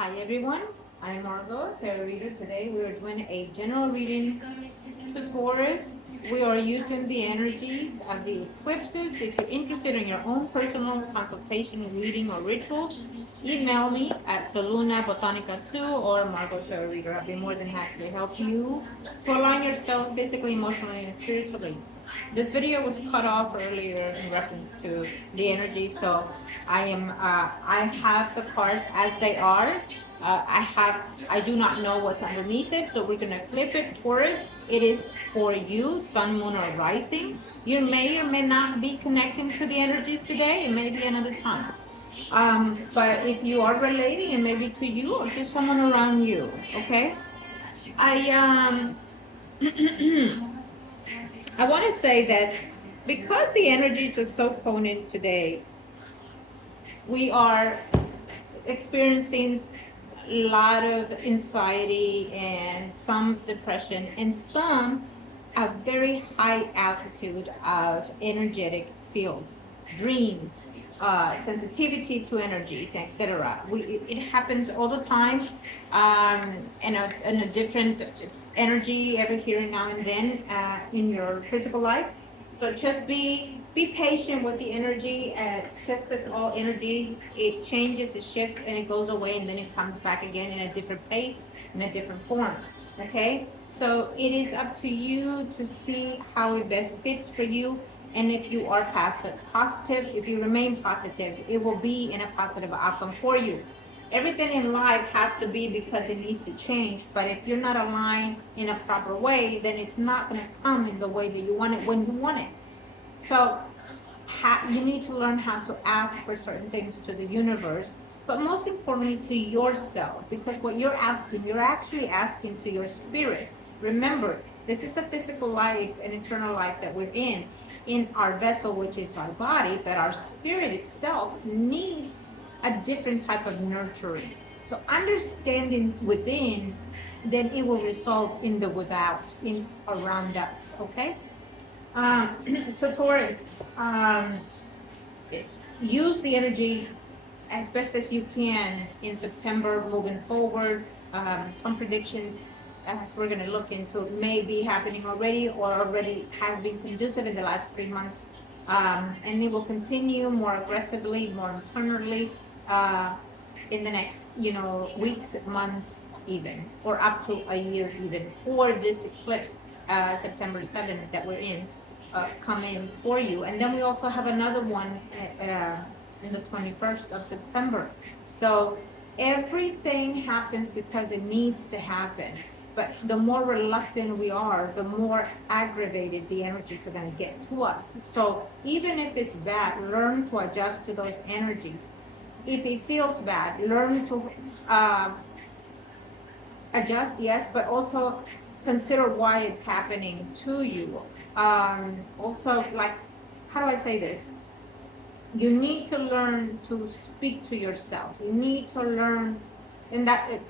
Hi everyone, I'm Margot, tarot reader. Today we are doing a general reading to Taurus. We are using the energies of the eclipses. If you're interested in your own personal consultation, reading, or rituals, email me at solunabotanica2 or Margot Tarot Reader. I'll be more than happy to help you to align yourself physically, emotionally, and spiritually. This video was cut off earlier in reference to the energy, so I have the cards as they are. I do not know what's underneath it, so we're gonna flip it. Taurus, it is for you, sun, moon, or rising. You may or may not be connecting to the energies today. It may be another time. But if you are relating, it may be to you or to someone around you. Okay. I I want to say that because the energies are so potent today, we are experiencing a lot of anxiety and some depression and some a very high altitude of energetic fields, dreams, sensitivity to energies, etc. It happens all the time, in a different energy every here and now and then in your physical life. So just be patient with the energy. Just as all energy, it changes, it shifts, and it goes away, and then it comes back again in a different pace, in a different form. Okay, so it is up to you to see how it best fits for you. And if you are positive, if you remain positive, it will be in a positive outcome for you. Everything in life has to be because it needs to change. But if you're not aligned in a proper way, then it's not going to come in the way that you want it when you want it. So you need to learn how to ask for certain things to the universe, but most importantly to yourself, because what you're asking, you're actually asking to your spirit. Remember, this is a physical life, an eternal life that we're in our vessel, which is our body, but our spirit itself needs a different type of nurturing. So understanding within, then it will resolve in the without, in around us. Okay. So Taurus, use the energy as best as you can in September moving forward. Some predictions, as we're going to look into, may be happening already or already has been conducive in the last 3 months. And it will continue more aggressively, more internally in the next, weeks, months even, or up to a year even for this eclipse, September 7th that we're in. Come in for you. And then we also have another one in the 21st of September. So everything happens because it needs to happen. But the more reluctant we are, the more aggravated the energies are going to get to us. So even if it's bad, learn to adjust to those energies. If it feels bad, learn to adjust, yes, but also consider why it's happening to you. Also, like, how do I say this? You need to learn to speak to yourself. You need to learn, and that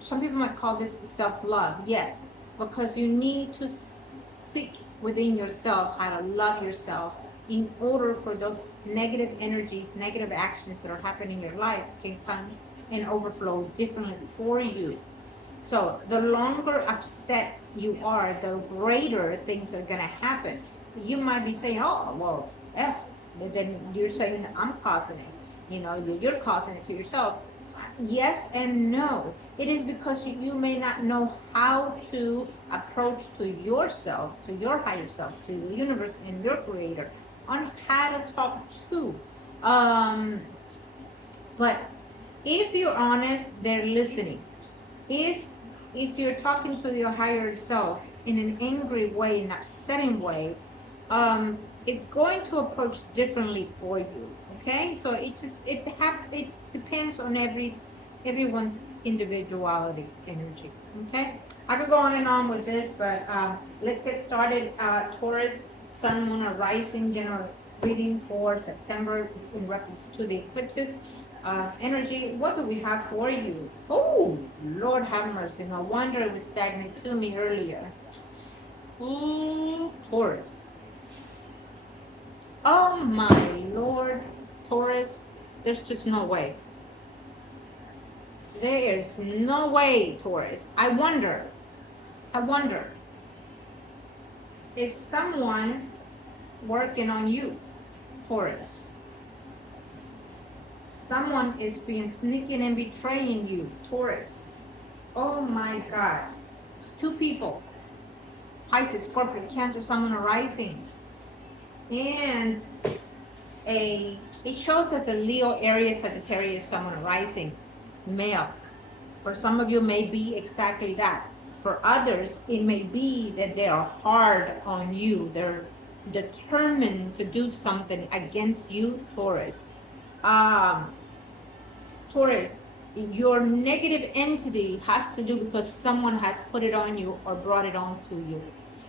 some people might call this self-love. Yes, because you need to seek within yourself how to love yourself in order for those negative energies, negative actions that are happening in your life can come and overflow differently for you. So the longer upset you are, the greater things are going to happen. You might be saying, oh, well, F, then you're saying I'm causing it. You're causing it to yourself. Yes and no. It is because you may not know how to approach to yourself, to your higher self, to the universe and your creator on how to talk to. But if you're honest, they're listening. If you're talking to your higher self in an angry way, an upsetting way, it's going to approach differently for you. Okay, so it depends on everyone's individuality energy. Okay, I could go on and on with this, but let's get started. Taurus, Sun, Moon, or Rising general reading for September in reference to the eclipses. Energy, what do we have for you? Oh, Lord have mercy. No wonder it was stagnant to me earlier. Ooh, Taurus. Oh my Lord, Taurus. There's just no way. There's no way, Taurus. I wonder, is someone working on you, Taurus? Someone is being sneaking and betraying you, Taurus. Oh my God. It's two people. Pisces, Scorpio, Cancer, someone arising. And it shows as a Leo, Aries, Sagittarius, someone arising, male. For some of you, may be exactly that. For others, it may be that they are hard on you. They're determined to do something against you, Taurus. Taurus, your negative entity has to do because someone has put it on you or brought it on to you.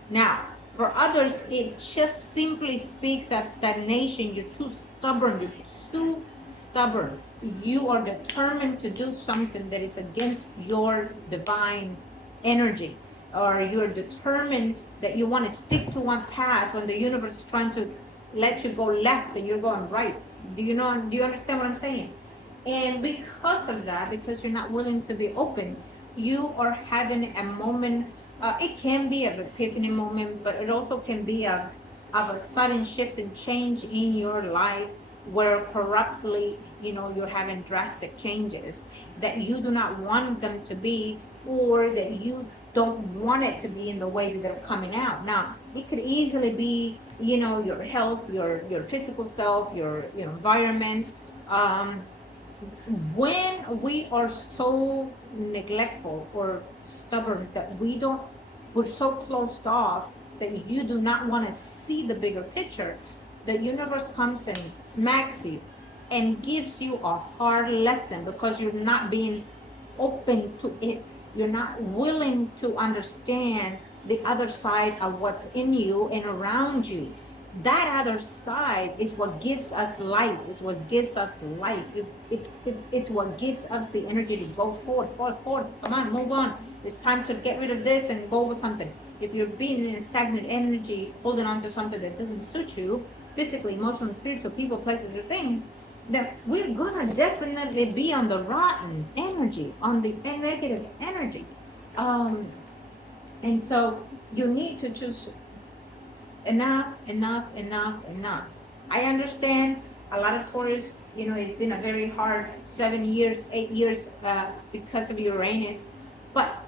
Now, for others, it just simply speaks of stagnation. You're too stubborn. You're too stubborn. You are determined to do something that is against your divine energy, or you're determined that you want to stick to one path when the universe is trying to let you go left and you're going right. Do you understand what I'm saying? And because of that, because you're not willing to be open, you are having a moment. It can be an epiphany moment, but it also can be of a sudden shift and change in your life where corruptly, you're having drastic changes that you do not want them to be, or that you don't want it to be in the way that they're coming out. Now, it could easily be, your health, your physical self, your environment. When we are so neglectful or stubborn that we're so closed off that you do not want to see the bigger picture, the universe comes and smacks you and gives you a hard lesson because you're not being open to it. You're not willing to understand the other side of what's in you and around you. That other side is what gives us light. It's what gives us life. It's what gives us the energy to go forth. Come on, move on. It's time to get rid of this and go with something. If you're being in a stagnant energy, holding on to something that doesn't suit you, physically, emotionally, spiritual, people, places, or things, then we're gonna definitely be on the rotten energy, on the negative energy. And so you need to just enough. I understand a lot of Taurus, it's been a very hard 7 years, 8 years because of Uranus, but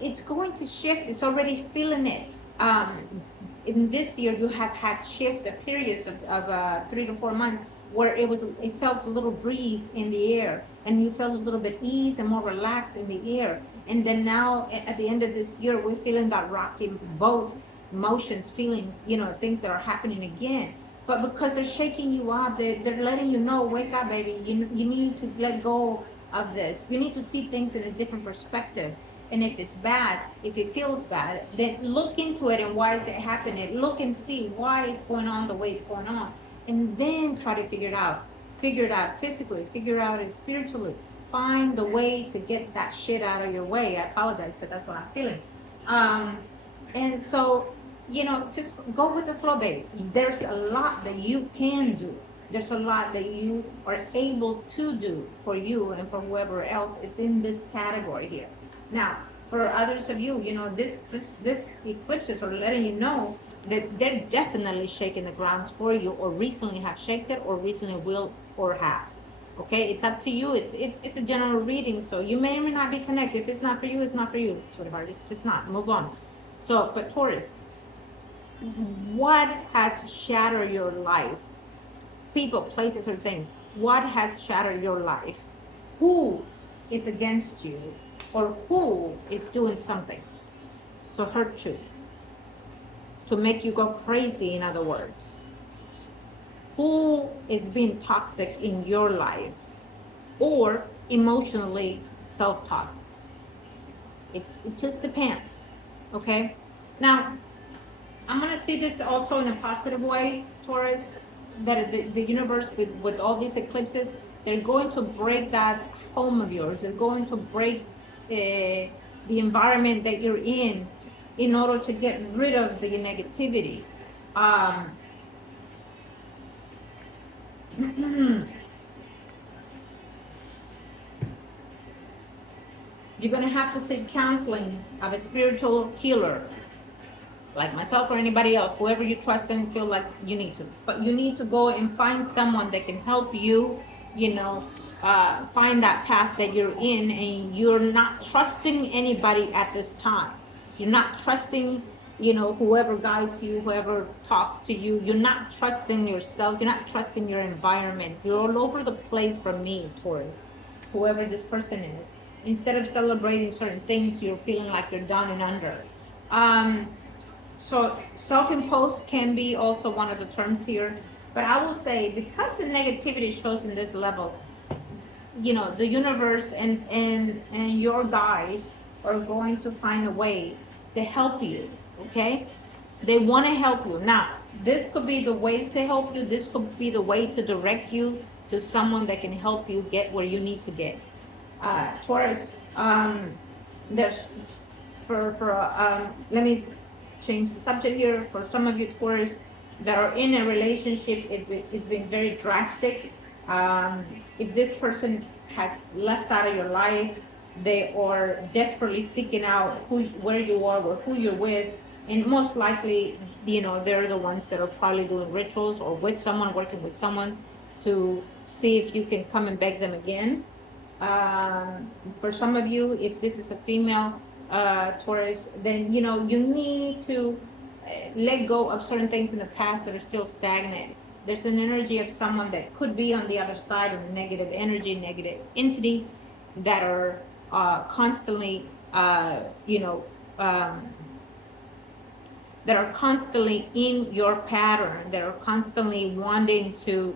it's going to shift. It's already feeling it. In this year, you have had shift periods of 3 to 4 months where it felt a little breeze in the air, and you felt a little bit ease and more relaxed in the air. And then now at the end of this year, we're feeling that rocky boat, emotions, feelings, things that are happening again. But because they're shaking you up, they're letting you know, wake up, baby. You need to let go of this. You need to see things in a different perspective. And if it's bad, if it feels bad, then look into it and why is it happening. Look and see why it's going on the way it's going on. And then try to figure it out. Figure it out physically. Figure it out spiritually. Find the way to get that shit out of your way. I apologize, but that's what I'm feeling. And so, just go with the flow, baby. There's a lot that you can do. There's a lot that you are able to do for you and for whoever else is in this category here. Now, for others of you, this eclipses are letting you know that they're definitely shaking the grounds for you, or recently have shaken it, or recently will or have. Okay, it's up to you. It's a general reading, so you may or may not be connected. If it's not for you, it's not for you. It's whatever. It's just not. Move on. So, but Taurus, what has shattered your life? People, places, or things. What has shattered your life? Who is against you, or who is doing something to hurt you, to make you go crazy, in other words? Who is being toxic in your life, or emotionally self-toxic? It just depends, okay? Now, I'm going to see this also in a positive way, Taurus, that the universe, with all these eclipses, they're going to break that home of yours. They're going to break the environment that you're in order to get rid of the negativity. You're going to have to seek counseling of a spiritual healer, like myself or anybody else, whoever you trust and feel like you need to. But you need to go and find someone that can help you, you know, find that path that you're in, and you're not trusting anybody at this time. You're not trusting, you know, whoever guides you, whoever talks to you. You're not trusting yourself. You're not trusting your environment. You're all over the place from me, Taurus, whoever this person is. Instead of celebrating certain things, you're feeling like you're down and under. So self-imposed can be also one of the terms here. But I will say, because the negativity shows in this level, you know, the universe and your guys are going to find a way to help you, okay? They want to help you. Now, this could be the way to help you. This could be the way to direct you to someone that can help you get where you need to get. Taurus, there's let me change the subject here. For some of you Taurus that are in a relationship, it's been very drastic. If this person has left out of your life, they are desperately seeking out where you are or who you're with, and most likely, you know, they're the ones that are probably doing rituals or with someone, working with someone to see if you can come and beg them again. For some of you, if this is a female Taurus, then you know you need to let go of certain things in the past that are still stagnant. There's an energy of someone that could be on the other side of negative energy, negative entities that are constantly, you know, that are constantly in your pattern, that are constantly wanting to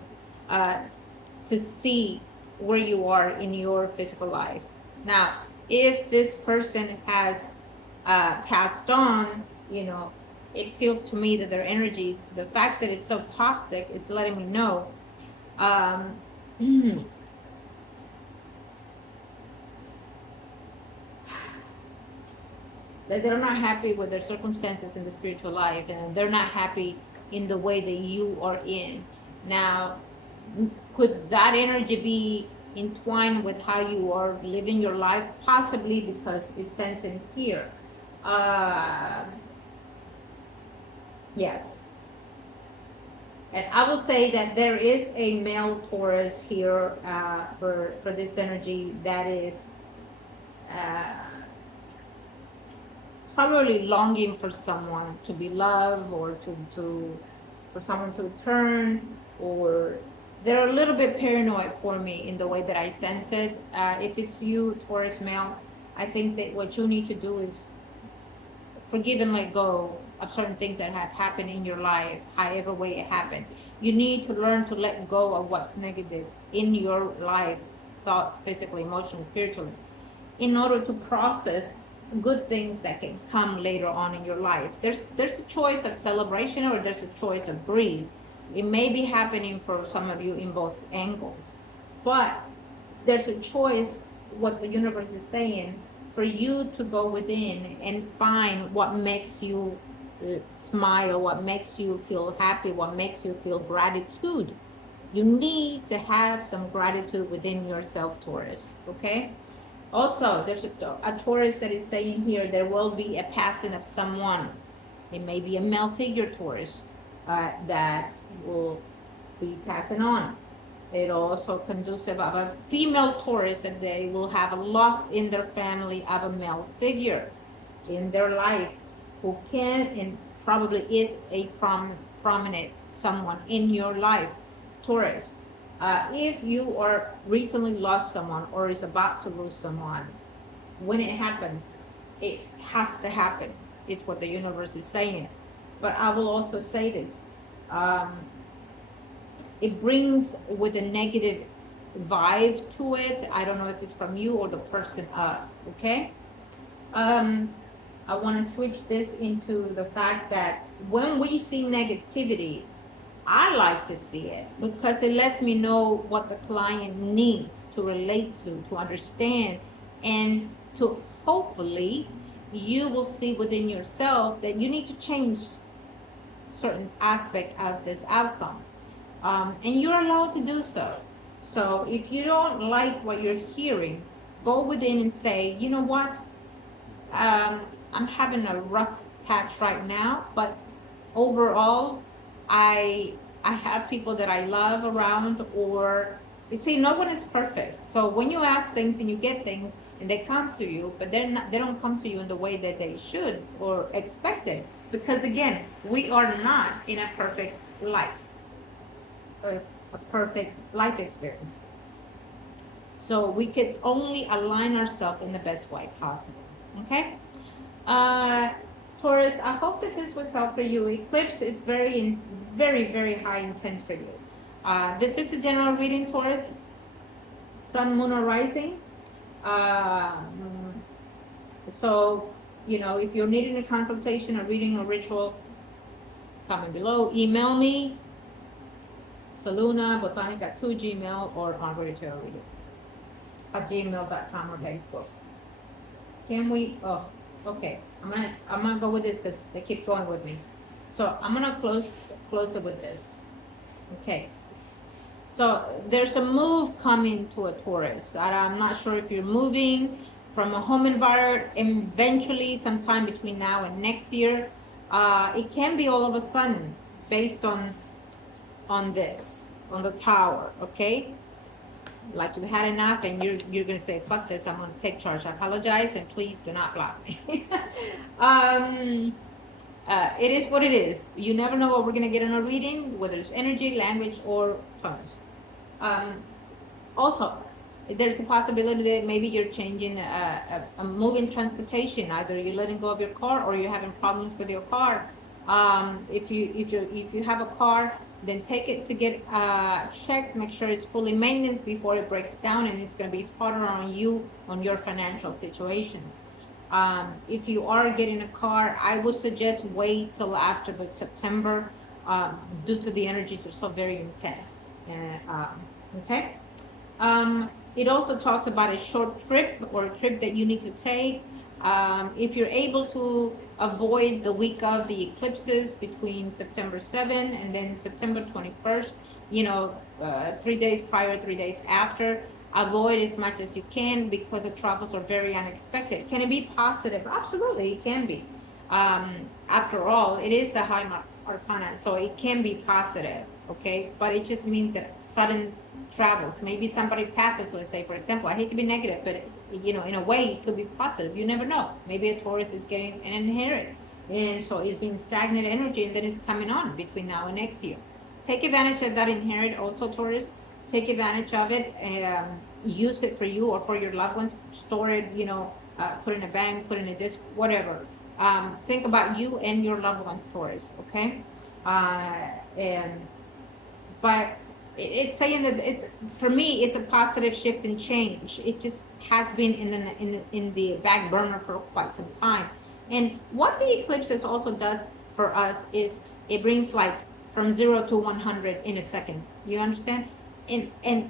see where you are in your physical life. Now, if this person has passed on, you know, it feels to me that their energy, the fact that it's so toxic, is letting me know that they're not happy with their circumstances in the spiritual life, and they're not happy in the way that you are in. Now, could that energy be entwined with how you are living your life? Possibly, because it's sensing here. Yes. And I will say that there is a male Taurus here for this energy that is probably longing for someone to be loved, or for someone to return, or they're a little bit paranoid for me in the way that I sense it. If it's you, Taurus male, I think that what you need to do is forgive and let go of certain things that have happened in your life, however way it happened. You need to learn to let go of what's negative in your life, thoughts, physically, emotionally, spiritually, in order to process good things that can come later on in your life. There's a choice of celebration, or there's a choice of grief. It may be happening for some of you in both angles, but there's a choice, what the universe is saying, for you to go within and find what makes you smile, what makes you feel happy, what makes you feel gratitude. You need to have some gratitude within yourself, Taurus, okay? Also, there's a Taurus that is saying here there will be a passing of someone. It may be a male figure, Taurus, that will be passing on. It also conducive of a female Taurus that they will have a loss in their family of a male figure in their life who can and probably is a prominent someone in your life, Taurus. If you are recently lost someone or is about to lose someone, when it happens, it has to happen. It's what the universe is saying. But I will also say this. It brings with a negative vibe to it. I don't know if it's from you or the person of, okay? I want to switch this into the fact that when we see negativity, I like to see it because it lets me know what the client needs to relate to understand, and to hopefully you will see within yourself that you need to change certain aspect of this outcome. And you're allowed to do so. So if you don't like what you're hearing, go within and say, you know what, I'm having a rough patch right now, but overall, I have people that I love around, or you see, no one is perfect. So when you ask things and you get things and they come to you, but they don't come to you in the way that they should or expected, because again, we are not in a perfect life or a perfect life experience. So we could only align ourselves in the best way possible. Okay. Uh, Taurus, I hope that this was helpful for you. Eclipse is very high intense for you. This is a general reading, Taurus. Sun, Moon, or Rising. So, you know, if you're needing a consultation, a reading, or ritual, comment below. Email me, saluna2gmail, or margourtarotreader at gmail.com or Facebook. Can we? Oh, okay. I'm gonna go with this because they keep going with me. So I'm gonna close it with this. Okay. So there's a move coming to a Taurus. I'm not sure if you're moving from a home environment eventually sometime between now and next year. It can be all of a sudden based on this, on the tower, okay? Like you had enough and you're gonna say, fuck this, I'm gonna take charge. I apologize and please do not block me. It is what it is. You never know what we're gonna get in a reading, whether it's energy, language, or tones. Also, there's a possibility that maybe you're changing a moving transportation. Either you're letting go of your car or you're having problems with your car. If you have a car, then take it to get checked. Make sure it's fully maintenance before it breaks down, and it's going to be harder on you on your financial situations. If you are getting a car, I would suggest wait till after the September, due to the energies are so very intense. Okay. It also talks about a short trip or a trip that you need to take. If you're able to avoid the week of the eclipses between September 7 and then September 21st, 3 days prior, 3 days after, avoid as much as you can because the travels are very unexpected. Can it be positive? Absolutely, it can be. After all, it is a high arcana, so it can be positive, okay? But it just means that sudden travels, maybe somebody passes, let's say, for example, I hate to be negative, but in a way it could be positive. You never know. Maybe a Taurus is getting an inherit, and so it's being stagnant energy, and then it's coming on between now and next year. Take advantage of that inherit also, Taurus. Take advantage of it and use it for you or for your loved ones. Store it, put in a bank, put in a disc, whatever. Think about you and your loved ones, Taurus, okay? But it's saying that for me, it's a positive shift and change. It just has been in the back burner for quite some time. And what the eclipses also does for us is it brings like from 0 to 100 in a second. You understand? And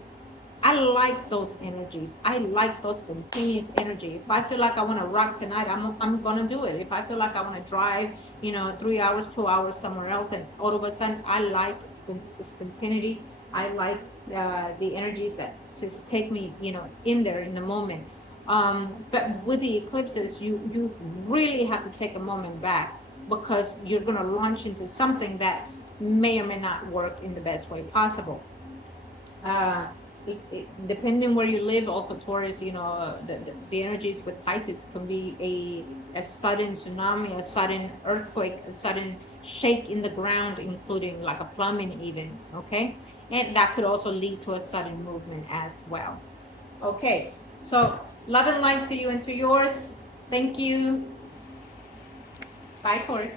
I like those energies. I like those spontaneous energy. If I feel like I want to rock tonight, I'm gonna do it. If I feel like I want to drive, 3 hours, 2 hours somewhere else, and all of a sudden I like spontaneity. I like the energies that just take me, in there in the moment. But with the eclipses, you really have to take a moment back because you're gonna launch into something that may or may not work in the best way possible. Depending where you live, also Taurus, the energies with Pisces can be a sudden tsunami, a sudden earthquake, a sudden shake in the ground, including like a plumbing even, okay? And that could also lead to a sudden movement as well. Okay, so love and light to you and to yours. Thank you. Bye, Taurus.